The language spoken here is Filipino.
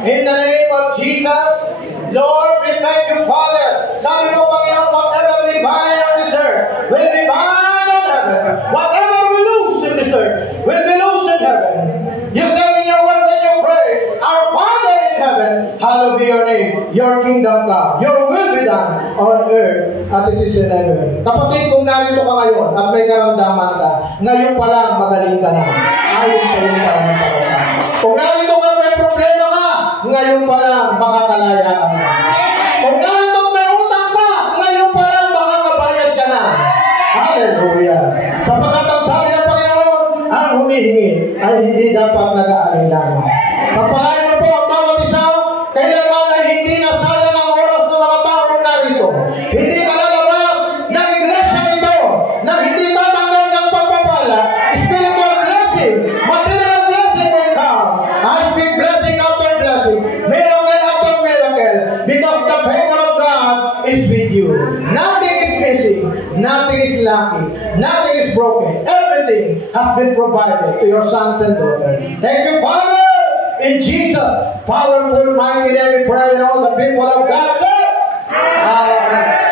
In the name of Jesus, Lord, we thank you, Father. Sabi mo, Panginoon, whatever we bind on this earth will be bound on heaven. Whatever we lose in this earth will be loose in heaven. You said in your word when you pray, our Father in heaven, hallowed be your name. Your kingdom come. Your will be done on earth as it is in heaven. Kapatid, kung narito ka ngayon at may karamdaman ka, ngayon pa lang magaling ka na. Ayon sa iyong karamdaman. Kung narito ka may problema ka, ngayon pa lang makakalaya ka na. Kung narito may utang ka, ngayon pa lang makakabayad ka na. Hallelujah. Sapagkat ang sabi ng Panginoon, ang humihingi ay hindi dapat nag-aalinlangan. Pagpalain mo po ang bawat isa, kailangan ay hindi nasayang ang oras ng mga taong narito. Hindi ka lalabas ng iglesia nito na hindi tatanggap ng pagpapala. Spiritual blessing, material blessing will come. I speak blessing after blessing, miracle after miracle, because the favor of God is with you. Nothing is missing, nothing is lacking, nothing is broken. Everything has been provided to your sons and daughters. Thank you, Father. In Jesus' powerful, mighty name we pray, and all the people of God say, Amen.